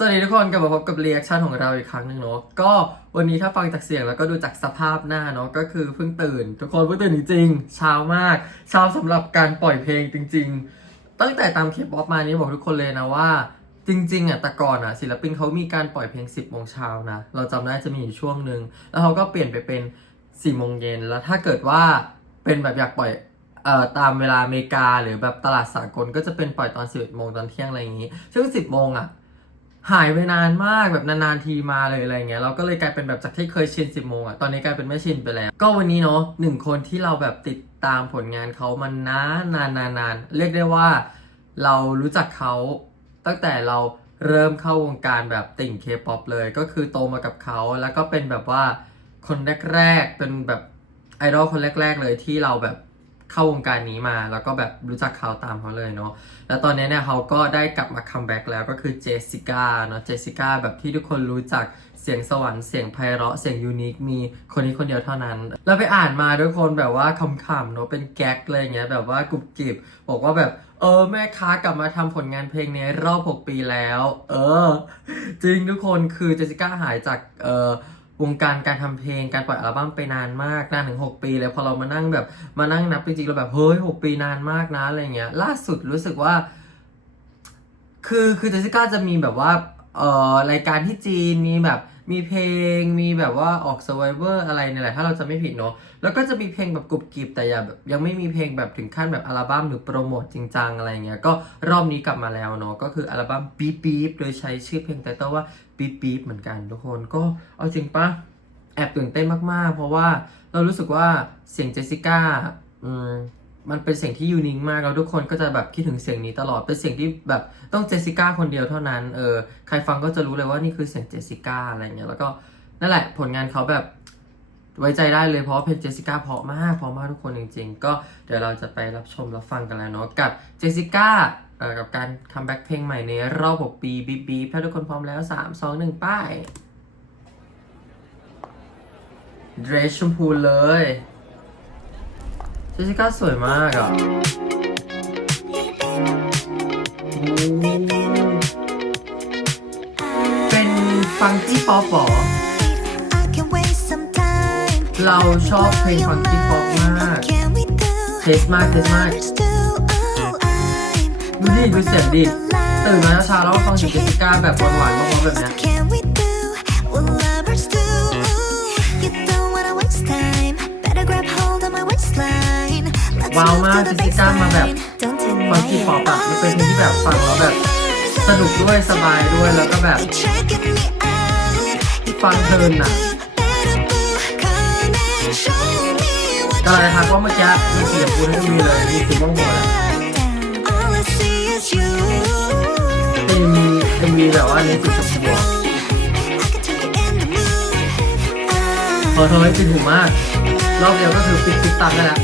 สวัสดีทุกคนกลับมาพบกับเรีแอคชั่นของเราอีกครั้งหนึ่งเนาะก็วันนี้ถ้าฟังจากเสียงแล้วก็ดูจากสภาพหน้าเนาะก็คือเพิ่งตื่น ทุกคนเพิ่งตื่นจริงๆเช้ามากเช้าสำหรับการปล่อยเพลงจริง ๆ ตั้งแต่ตามเคป๊อปมานี้บอกทุกคนเลยนะว่า จริงๆอะแต่ก่อนอะศิลปินเขามีการปล่อยเพลง 10โมงเช้านะเราจำได้จะมีอยู่ช่วงหนึ่งแล้วเขาก็เปลี่ยนไปเป็น4โมงเย็นแล้วถ้าเกิดว่าเป็นแบบอยากปล่อยเอ่อตามเวลาอเมริกาหรือแบบตลาดสากลก็จะเป็นปล่อยตอน 11โมงตอนเที่ยงอะไรอย่างนี้ ซึ่ง 10โมงอะ หายไปนานมากแบบนานๆทีมาเลยอะไรเงี้ยเราก็เลยกลายเป็นแบบจากที่เคยชิน 10โมงอะตอนนี้กลายเป็นไม่ชินไปแล้ว ก็วันนี้เนาะหนึ่งคนที่เราแบบติดตามผลงานเขามานานนานนานนานเรียกได้ว่าเรารู้จักเขาตั้งแต่เราเริ่มเข้าวงการแบบติ่งเคป๊อปเลยก็คือโตมากับเขาแล้วก็เป็นแบบว่าคนแรกๆเป็นแบบไอดอลคนแรก ๆ เลยที่เราแบบ เข้าวงการนี้มา แล้วก็แบบรู้จักเขาตามเขาเลยเนาะแล้วตอนนี้เนี่ยเขาก็ได้กลับมาคัมแบ็กแล้วก็คือเจสสิก้าเนาะเจสสิก้าแบบที่ทุกคนรู้จักเสียงสวรรค์เสียงไพเราะเสียงยูนิคมีคนนี้คนเดียวเท่านั้น แล้วไปอ่านมาทุกคนแบบว่าคำๆเนาะเป็นแก๊กเลยอย่างเงี้ยแบบว่ากรุบกริบบอกว่าแบบเออแม่ค้ากลับมาทำผลงานเพลงในรอบ 6 ปีแล้ว เออ จริงทุกคนคือเจสสิก้าหายจากเออ วงการการทำเพลงการปล่อยอัลบั้มไปนานมากนานถึง 6 ปีเลยพอเรามานั่งแบบมานั่งนับจริงๆเราแบบเฮ้ย6ปีนานมากนะอะไรเงี้ย ล่าสุดรู้สึกว่า คือคือเจสสิก้าจะมีแบบว่าเอ่อรายการที่จีนมีแบบ มีเพลงมีแบบว่าออก Survivor อะไรนี่ยแหละถ้าเราจะไม่ผิดเนาะแล้วก็จะมีเพลงแบบกรุบกริบแต่อย่าแบบยังไม่มีเพลงแบบถึงขั้นแบบอัลบั้มหรือโปรโมทจริงจังอะไรเงี้ยก็รอบนี้กลับมาแล้วเนาะก็คืออัลบั้มปี๊ปี๊โดยใช้ชื่อเพลงไตเติ้ลว่าปี๊ปี๊บเหมือนกันทุกคนก็เอาจริงปะแอบตื่นเต้นมากๆ เพราะว่าเรารู้สึกว่าเสียงเจสสิก้าอืม มันเป็นเสียงที่ยูนิคมากแล้วทุกคนก็จะแบบคิดถึงเสียงนี้ตลอดเป็นเสียงที่แบบต้องเจสสิก้าคนเดียวเท่านั้นเออใครฟังก็จะรู้เลยว่านี่คือเสียงเจสสิก้าอะไรเงี้ยแล้วก็นั่นแหละผลงานเขาแบบไว้ใจได้เลยเพราะเพลงเจสสิก้าเพราะมากเพราะมากทุกคนจริง ๆ ก็เดี๋ยวเราจะไปรับชมรับฟังกันแล้วเนาะกับเจสสิก้ากับการคัมแบ็กเพลงใหม่ในรอบ 6 ปีบีบีถ้าทุกคนพร้อมแล้ว 3 2 1 ป้ายเดรสชมพูเลย เจสสิก้าสวยมากอะอืมเป็นฟังกี้ป๊อปหรอ I can waste some time เราชอบเพลงฟังกี้ป๊อปมาก Can we do เทสมากเทสมาก lovers do? Oh, I'm ดูดิดูเสียงดิตื่นมาเช้าๆแล้วก็ฟังเสียงเจสสิก้าแบบหวานๆมากๆแบบเนี้ย ว้าวมาก to เจ the สสิก้ามาแบบฟังคีป๊อป it. อะมันเป็นเพลงที่แบบฟังแล้วแบบสนุกด้วยสบายด้วยแล้วก็แบบฟังเพลินอะ better boo. Come and show me what ก็เลยทักว่าเมื่อกี้มีเสีชมพูนให้ดูเลยมีสีม่วงหัวเลย All I see is you. เป็นเป็นมีแบบว่าเน้นสีชมพูอะ I can turn you in the mood. พอเธอไม่ปิดหูมาก รอบเดียวก็คือปิดปิดตังได้แล้ว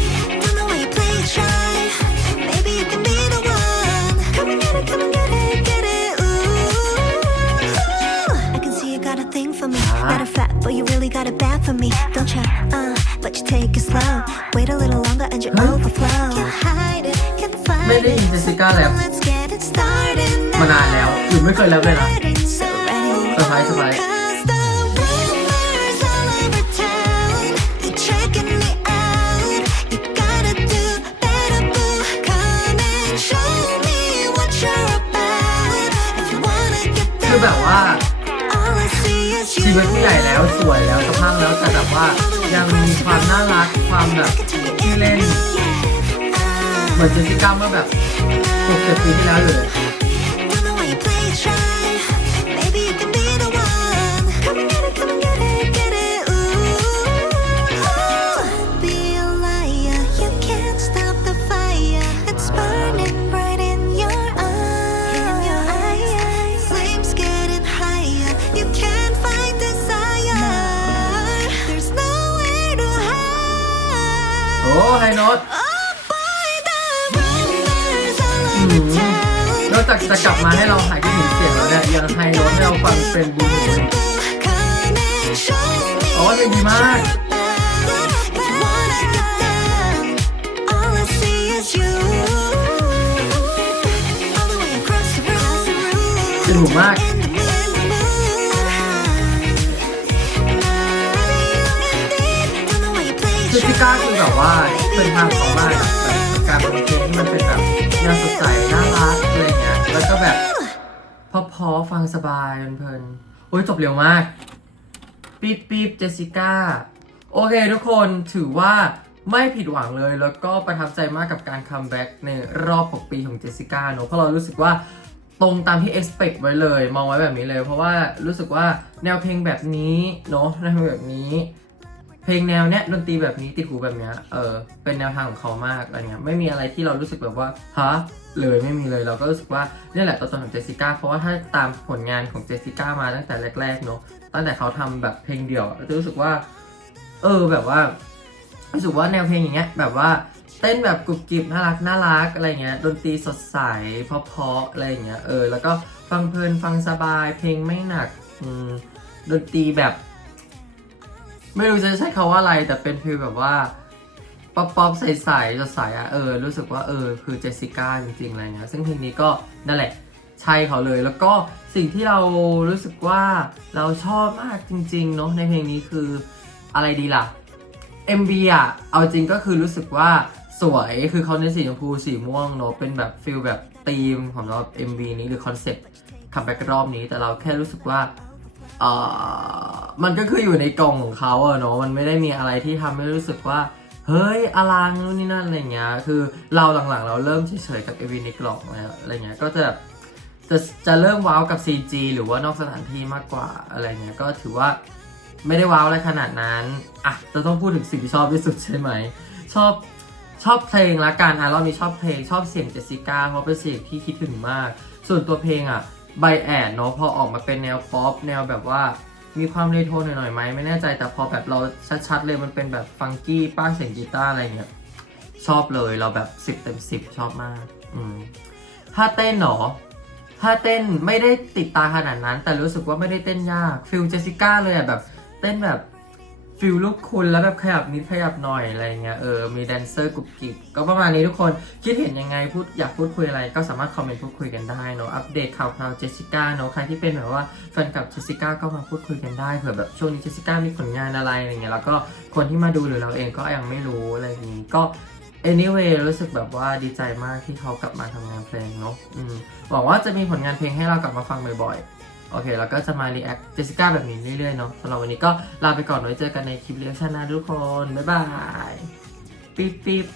really got it bad for me. Don't try, uh, but you take it slow. Wait a little longer and you Huh? overflow. Can't hide it, can't fight ไม่ได้ยิน it. เจสสิก้าแล้ว Let's get it started มานานแล้วหรือไม่เคยแล้วเลยนะ So ready. เซอร์ไพรส์เซอร์ไพรส์ Cause the rumors all over town. You're checking me out. You gotta do better, boo. Come and show me what you're about. If you wanna get คือแบบว่า all I see is ชี you. วิตผู้ใหญ่แล้วสวยแล้วสภาพแล้วแต่แบบว่ายังมีความน่ารักความแบบที่เล่น เหมือนเจสสิก้าเมื่อแบบหกเจ็ดปีที่แล้วเลย จาจะกลับมาให้เราหายคิดถึงเสียงเราเนี่ยยังไฮโน้ตให้เราฟังเป็นดีหูอ๋อเลยดีมากดีหูมากคือพี่ก้าคือแบบว่าเป็นทางของมากแบบการทำเพลงที่มันเป็นแบบ พอฟังสบายเพลินๆโอ้ยจบเร็วมาก ปี๊บปี๊บเจสสิก้า โอเคทุกคนถือว่าไม่ผิดหวังเลย แล้วก็ประทับใจมากกับการคัมแบ็กในรอบ 6 ปีของเจสสิก้าเนอะเพราะเรารู้สึกว่าตรงตามที่ expect ไว้เลย มองไว้แบบนี้เลย เพราะว่ารู้สึกว่าแนวเพลงแบบนี้เนอะแนวเพลงแบบนี้ เพลงแนวเนี้ยดนตรีแบบนี้ติดหูแบบเนี้ยเออเป็นแนวทางของเขามากอะไรเงี้ยไม่มีอะไรที่เรารู้สึกแบบว่าฮะเลยไม่มีเลยเราก็รู้สึกว่านี่แหละตัวตนของเจสสิก้าเพราะว่าถ้าตามผลงานของเจสสิก้ามาตั้งแต่แรกๆเนอะตั้งแต่เขาทำแบบเพลงเดี่ยวเราจะรู้สึกว่า เออแบบว่ารู้สึกว่าแนวเพลงอย่างเงี้ยแบบว่าเต้นแบบกรุบกริบน่ารักน่ารักอะไรเงี้ยดนตรีสดใสเพราะๆอะไรเงี้ยเออแล้วก็ฟังเพลินฟังสบายเพลงไม่หนักอืมดนตรีแบบ ไม่รู้จะใช้คาว่าอะไรแต่เป็นฟีลแบบว่าป๊อปป๊อปใสใสๆสใสอะเออ รู้สึกว่าเออ คือเจสสิก้าจริงๆ อะไรเงี้ยซึ่งเพลงนี้ก็นั่นแหละใช่เขาเลย แล้วก็สิ่งที่เรารู้สึกว่าเราชอบมากจริงๆเนาะในเพลงนี้คืออะไรดีล่ะ MV อะเอาจริงก็คือรู้สึกว่าสวยคือเขาในสีชมพูสีม่วงเนาะเป็นแบบฟิลแบบธีมของเรา MV นี้หรือคอนเซ็ปต์คัมแบ็กรอบนี้แต่เราแค่รู้สึกว่า เออมันก็คืออยู่ในกล่องของเขาอะเนาะมันไม่ได้มีอะไรที่ทำให้รู้สึกว่า เฮ้ยอลังนู่นนี่นั่นอะไรเงี้ยคือเราหลังๆ เราเริ่มเฉยๆกับ MV ในกล่องอะไรเงี้ยก็จะจะจะเริ่มว้าวกับ CG หรือว่านอกสถานที่มากกว่าอะไรเงี้ยก็ถือว่าไม่ได้ว้าวอะไรขนาดนั้นอะจะต้องพูดถึงสิ่งที่ชอบที่สุดใช่ไหมชอบชอบเพลงละกันอะรอบนี้ชอบเพลงชอบเสียงเจสสิก้าเพราะเป็นเสียงที่คิดถึงมาก ส่วนตัวเพลงอะ ไบแอดเนาะพอออกมาเป็นแนวป๊อปแนวแบบว่ามีความเรโทรหน่อยๆไหมไม่แน่ใจแต่พอแบบเราชัดๆเลยมันเป็นแบบฟังกี้ป้าเสียงกีตาร์อะไรเงี้ยชอบเลยเราแบบ10เต็ม10ชอบมากอืมถ้าเต้นเหรอถ้าเต้นไม่ได้ติดตาขนาดนั้น แต่รู้สึกว่าไม่ได้เต้นยากฟิลเจสสิก้าเลยอะแบบเต้นแบบ ฟิลลูกคุณแล้วแบบขยับนิดขยับหน่อยอะไรเงี้ยเออมีแดนเซอร์กรุบกริบก็ประมาณนี้ทุกคนคิดเห็นยังไงพูดอยากพูดคุยอะไร ก็สามารถคอมเมนต์พูดคุยกันได้เนาะอัปเดตข่าวคราวเจสสิก้าเนาะใครที่เป็นแบบว่าแฟนคลับเจสสิก้าก็มาพูดคุยกันได้เผื่อแบบช่วงนี้เจสสิก้ามีผลงานอะไรอะไรเงี้ยแล้วก็คนที่มาดูหรือเราเองก็ยังไม่รู้อะไรอย่างนี้ก็ anyway รู้สึกแบบว่าดีใจมากที่เขากลับมาทำงานเพลงเนาะหวังว่าจะมีผลงานเพลงให้เรากลับมาฟังบ่อย โอเค แล้วก็จะมารีแอคเจสสิก้าแบบนี้เรื่อยๆเนาะสำหรับวันนี้ก็ลาไปก่อนไว้เจอกันในคลิปเรียกชันนะทุกคน บ๊ายบาย ปิ๊บปิ๊บ